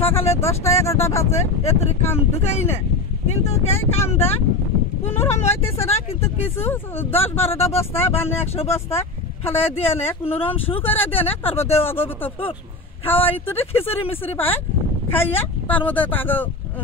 সকালে 10টা 11টা বাজে এত কাম ঢুকেই না, কিন্তু এই কামটা কোনো রকম হইতেছে না। কিন্তু কিছু 10-12টা বস্তা বা 100 বস্তা ফেলে দিয়ে নেয়, কোনো রকম শু করে দিয়ে নেয়। তার মধ্যে অগবত ফুট খাওয়া ইতুটি খিচুড়ি মিচুড়ি পায় খাইয়া তার মধ্যে তাগো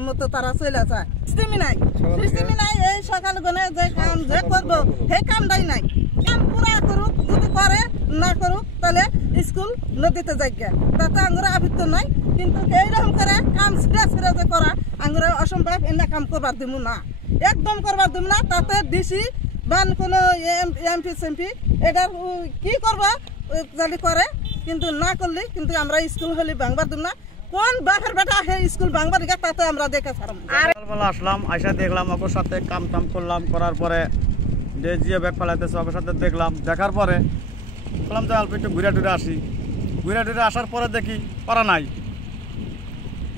মতো তারা চলে যায়। সিস্টেমই নাই, সিস্টেমই নাই। এই সকাল গনে যে কাম যে করবো সেই কামটাই নাই। কাম পুরা করুক, যদি করে না করুক তাহলে স্কুল নদীতে যাই গিয়া, তাতে আঙ্গুরা আবৃত্ত নাই। কিন্তু এইরকম করে কাম ছিঁড়া ছিঁড়া যে করা আঙ্গুরা অসম্ভব, এনে কাম করবার দিব না, একদম করবার দিব না। তাতে ডিসি বান কোনো এমপি সেমপি এটা কি করবা যদি করে, কিন্তু না করলে কিন্তু আমরা স্কুল হলে ভাঙবার দিব না। কোন বাপের বেটা স্কুল ভাঙবার দিকে তাতে আমরা দেখে ছাড়ব। সকালবেলা আসলাম, আইসা দেখলাম ওর সাথে কাম টাম করলাম, করার পরে যে জিও ব্যাগ ফেলাইতেছে ওর সাথে দেখলাম, দেখার পরে বললাম যে অল্প একটু ঘুরে টুরে আসি। ঘুরে টুরে আসার পরে দেখি ওরা নাই,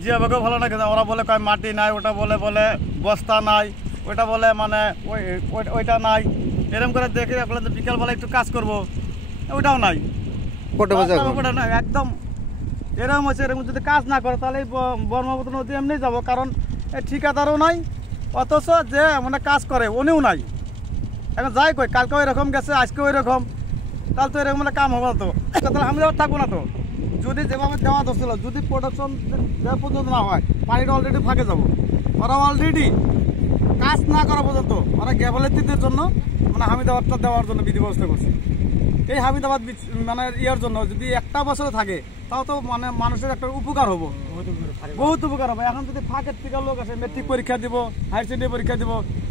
জিও ব্যাগও ভালো না। ওরা বলে কয় মাটি নাই, ওটা বলে বলে বস্তা নাই, ওইটা বলে মানে ওইটা নাই। এরকম করে দেখে বললাম যে বিকালবেলা একটু কাজ করবো, ওইটাও নাই, ওটা নাই একদম। এরকম হচ্ছে, এরকম যদি কাজ না করে তাহলে ব্রহ্মপুত্র নদী এমনি যাবো, কারণ ঠিকাদারও নাই, অথচ যে মানে কাজ করে উনিও নাই। এখন যাই কই, কালকেও এরকম গেছে, আজকেও এরকম, তাহলে তো এরকম মানে কাম হবে তো, তাহলে আমি থাকবো না তো। যদি যেভাবে দেওয়া ধরছিল, যদি প্রোডাকশন যে পর্যন্ত না হয়, পানিটা অলরেডি ফাঁকে যাবো। ওরা অলরেডি কাজ না করা পর্যন্ত ওরা গ্যাভালিটিদের জন্য মানে হামিদাবাদটা দেওয়ার জন্য বিধি ব্যবস্থা করছে। এই হামিদাবাদ মানে ইয়ার জন্য যদি একটা বছরে থাকে তাও তো মানে মানুষের একটা উপকার হবো, বহুত উপকার হবে। এখন যদি ফাঁকের থেকে লোক আসে, মেট্রিক পরীক্ষা দিব, হায়ার সেকেন্ডারি পরীক্ষা দিব,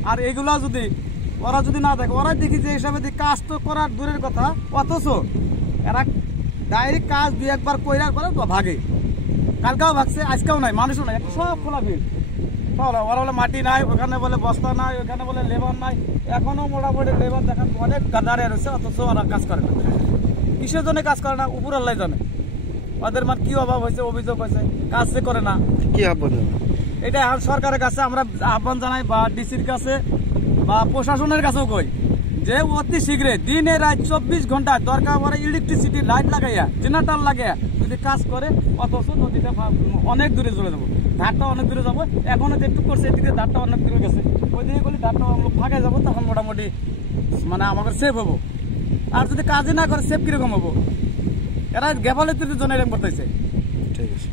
আর এইগুলা যদি ওরা যদি না থাকে, ওরা দেখি যে হিসাবে কাজ তো করার দূরের কথা, অথচ এরা ডাইরেক্ট কাজ 2-1 বার কইরার পরে ভাগে। কালকেও ভাগছে, আজকেও নাই, মানুষও নাই, সব খোলা ভিড়। ওরা বলে মাটি নাই, ওখানে বলে বস্তা নাই, ওখানে বলে লেবার নাই। এখনো মোটামুটি লেবার দেখান অনেক দাঁড়িয়ে রয়েছে, অথচ ওরা কাজ করে না। কিসের জন্য কাজ করে না উপর আল্লাহ জানে। ওদের মানে কি অভাব হয়েছে, অভিযোগ হয়েছে, কাজ যে করে না। কি আহ্বান? এটা এখন সরকারের কাছে আমরা আহ্বান জানাই, বা ডিসির কাছে বা প্রশাসনের কাছেও কই যে অতি শীঘ্রে দিনে রাত 24 ঘন্টায় দরকার পড়ে ইলেকট্রিসিটি লাইট লাগাইয়া, জেনারেটর লাগাইয়া যদি কাজ করে, অথচ নদীটা অনেক দূরে চলে যাবো, ধারটা অনেক দূরে যাবো। এখনো যেটুকু করছে এদিকে ধারটা অনেক দূরে গেছে, ওইদিকে করলে ধারটা আমরা ফাঁকে যাবো, তখন মোটামুটি মানে আমাদের সেফ হবো। আর যদি কাজই না করে সেফ কিরকম হবো? এরা গ্যাভালিটির জন্য এরকম করতেছে। ঠিক আছে।